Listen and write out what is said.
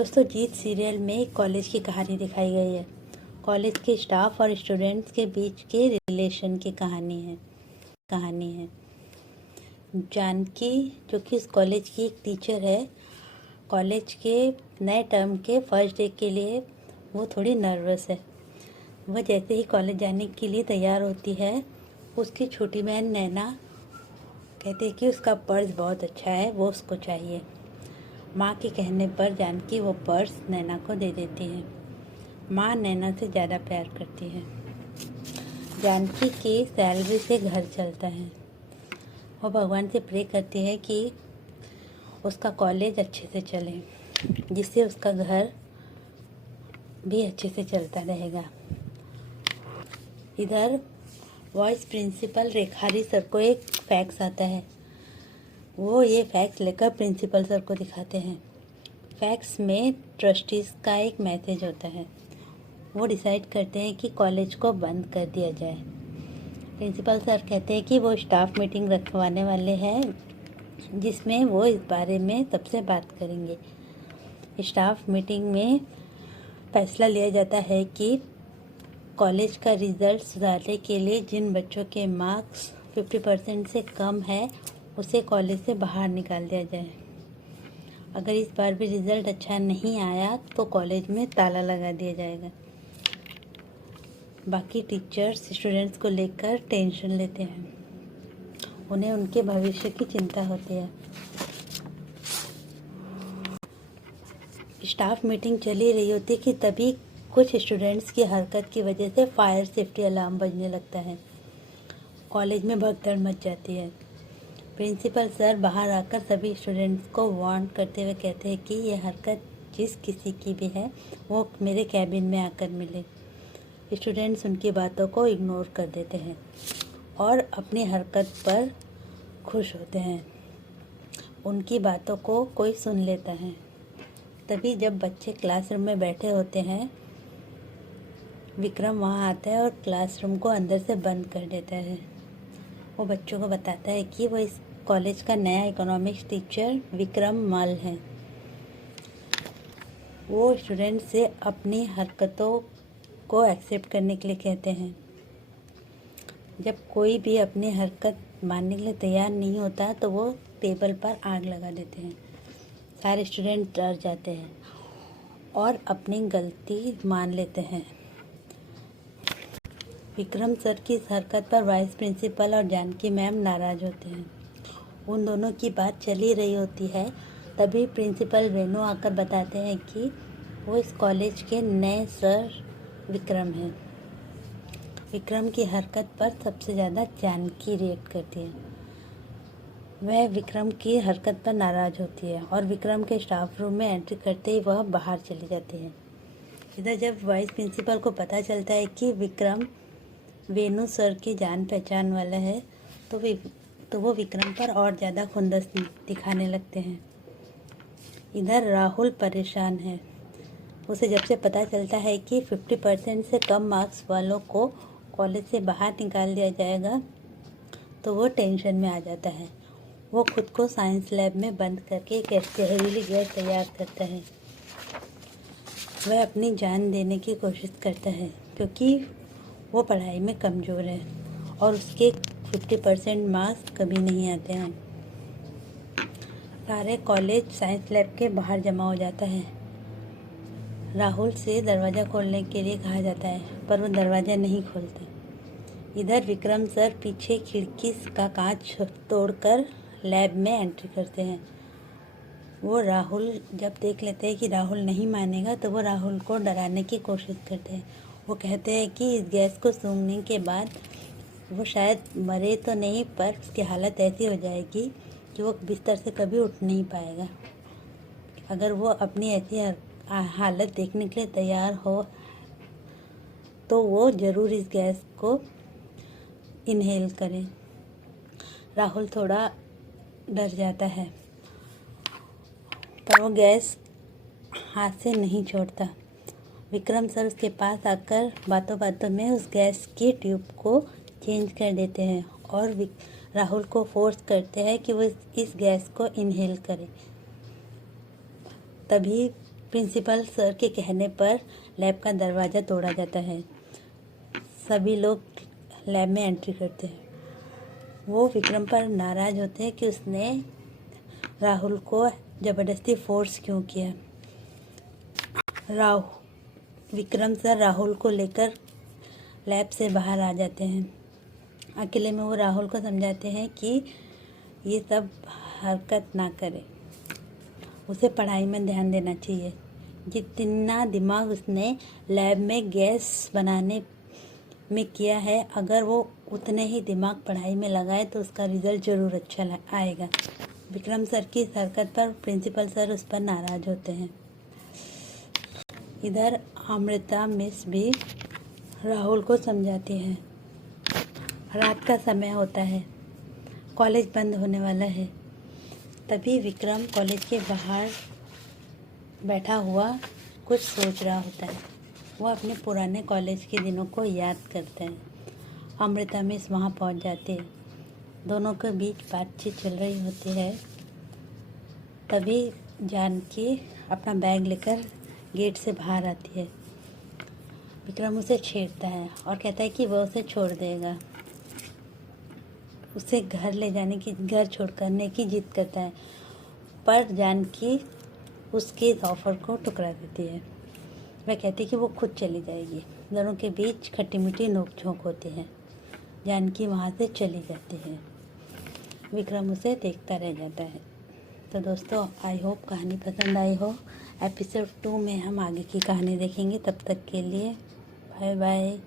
दोस्तों, जीत सीरियल में कॉलेज की कहानी दिखाई गई है। कॉलेज के स्टाफ और स्टूडेंट्स के बीच के रिलेशन की कहानी है। जानकी, जो कि इस कॉलेज की एक टीचर है, कॉलेज के नए टर्म के फर्स्ट डे के लिए वो थोड़ी नर्वस है। वह जैसे ही कॉलेज जाने के लिए तैयार होती है, उसकी छोटी बहन नैना कहती है कि उसका पर्स बहुत अच्छा है, वो उसको चाहिए। माँ के कहने पर जानकी वो पर्स नैना को दे देती है। माँ नैना से ज़्यादा प्यार करती है। जानकी की सैलरी से घर चलता है। वो भगवान से प्रे करती है कि उसका कॉलेज अच्छे से चले, जिससे उसका घर भी अच्छे से चलता रहेगा। इधर वाइस प्रिंसिपल रेखारी सर को एक फैक्स आता है। वो ये फैक्स लेकर प्रिंसिपल सर को दिखाते हैं। फैक्स में ट्रस्टीज़ का एक मैसेज होता है। वो डिसाइड करते हैं कि कॉलेज को बंद कर दिया जाए। प्रिंसिपल सर कहते हैं कि वो स्टाफ मीटिंग रखवाने वाले हैं, जिसमें वो इस बारे में सबसे बात करेंगे। स्टाफ मीटिंग में फैसला लिया जाता है कि कॉलेज का रिज़ल्ट सुधारने के लिए जिन बच्चों के मार्क्स 50% से कम है, उसे कॉलेज से बाहर निकाल दिया जाए। अगर इस बार भी रिज़ल्ट अच्छा नहीं आया तो कॉलेज में ताला लगा दिया जाएगा। बाकी टीचर्स स्टूडेंट्स को लेकर टेंशन लेते हैं। उन्हें उनके भविष्य की चिंता होती है। स्टाफ मीटिंग चली रही होती कि तभी कुछ स्टूडेंट्स की हरकत की वजह से फायर सेफ्टी अलार्म बजने लगता है। कॉलेज में भगदड़ मच जाती है। प्रिंसिपल सर बाहर आकर सभी स्टूडेंट्स को वार्न करते हुए कहते हैं कि ये हरकत जिस किसी की भी है, वो मेरे कैबिन में आकर मिले। स्टूडेंट्स उनकी बातों को इग्नोर कर देते हैं और अपनी हरकत पर खुश होते हैं। उनकी बातों को कोई सुन लेता है। तभी जब बच्चे क्लासरूम में बैठे होते हैं, विक्रम वहाँ आता है और क्लासरूम को अंदर से बंद कर देता है। वो बच्चों को बताता है कि वो इस कॉलेज का नया इकोनॉमिक्स टीचर विक्रम मल है। वो स्टूडेंट से अपनी हरकतों को एक्सेप्ट करने के लिए कहते हैं। जब कोई भी अपनी हरकत मानने के लिए तैयार नहीं होता तो वो टेबल पर आग लगा देते हैं। सारे स्टूडेंट डर जाते हैं और अपनी गलती मान लेते हैं। विक्रम सर की इस हरकत पर वाइस प्रिंसिपल और जानकी मैम नाराज़ होते हैं। उन दोनों की बात चली रही होती है, तभी प्रिंसिपल रेनू आकर बताते हैं कि वो इस कॉलेज के नए सर विक्रम हैं। विक्रम की हरकत पर सबसे ज़्यादा जानकी रिएक्ट करती है। वह विक्रम की हरकत पर नाराज़ होती है और विक्रम के स्टाफ रूम में एंट्री करते ही वह बाहर चली जाती है। इधर जब वाइस प्रिंसिपल को पता चलता है कि विक्रम वेणु सर की जान पहचान वाला है, तो वो विक्रम पर और ज़्यादा खुंदस दिखाने लगते हैं। इधर राहुल परेशान है। उसे जब से पता चलता है कि 50% से कम मार्क्स वालों को कॉलेज से बाहर निकाल दिया जाएगा, तो वो टेंशन में आ जाता है। वो खुद को साइंस लैब में बंद करके एक जहरीली गैस तैयार करता है। वह अपनी जान देने की कोशिश करता है, क्योंकि वो पढ़ाई में कमज़ोर है और उसके 50% मार्क्स कभी नहीं आते हैं। सारे कॉलेज साइंस लैब के बाहर जमा हो जाता है। राहुल से दरवाज़ा खोलने के लिए कहा जाता है, पर वो दरवाज़ा नहीं खोलते। इधर विक्रम सर पीछे खिड़की का कांच तोड़कर लैब में एंट्री करते हैं। वो राहुल जब देख लेते हैं कि राहुल नहीं मानेगा, तो वो राहुल को डराने की कोशिश करते हैं। वो कहते हैं कि इस गैस को सूंघने के बाद वो शायद मरे तो नहीं, पर उसकी हालत ऐसी हो जाएगी कि वो बिस्तर से कभी उठ नहीं पाएगा। अगर वो अपनी ऐसी हालत देखने के लिए तैयार हो तो वो ज़रूर इस गैस को इनहेल करें। राहुल थोड़ा डर जाता है, पर वो गैस हाथ से नहीं छोड़ता। विक्रम सर उसके पास आकर बातों बातों में उस गैस की ट्यूब को चेंज कर देते हैं और राहुल को फोर्स करते हैं कि वो इस गैस को इनहेल करे। तभी प्रिंसिपल सर के कहने पर लैब का दरवाज़ा तोड़ा जाता है। सभी लोग लैब में एंट्री करते हैं। वो विक्रम पर नाराज़ होते हैं कि उसने राहुल को ज़बरदस्ती फोर्स क्यों किया। विक्रम सर राहुल को लेकर लैब से बाहर आ जाते हैं। अकेले में वो राहुल को समझाते हैं कि ये सब हरकत ना करे, उसे पढ़ाई में ध्यान देना चाहिए। जितना दिमाग उसने लैब में गैस बनाने में किया है, अगर वो उतने ही दिमाग पढ़ाई में लगाए तो उसका रिज़ल्ट ज़रूर अच्छा आएगा। विक्रम सर की इस हरकत पर प्रिंसिपल सर उस पर नाराज़ होते हैं। इधर अमृता मिस भी राहुल को समझाती है। रात का समय होता है, कॉलेज बंद होने वाला है। तभी विक्रम कॉलेज के बाहर बैठा हुआ कुछ सोच रहा होता है। वो अपने पुराने कॉलेज के दिनों को याद करते हैं। अमृता मिस वहाँ पहुँच जाती है। दोनों के बीच बातचीत चल रही होती है। तभी जानकी अपना बैग लेकर गेट से बाहर आती है। विक्रम उसे छेड़ता है और कहता है कि वह उसे छोड़ देगा। उसे घर छोड़ करने की जिद करता है, पर जानकी उसके इस ऑफर को ठुकरा देती है। वह कहती है कि वो खुद चली जाएगी। दोनों के बीच खट्टी मीठी नोक-झोंक होती है। जानकी वहाँ से चली जाती है। विक्रम उसे देखता रह जाता है। तो दोस्तों, आई होप कहानी पसंद आई हो। एपिसोड 2 में हम आगे की कहानी देखेंगे। तब तक के लिए बाय बाय।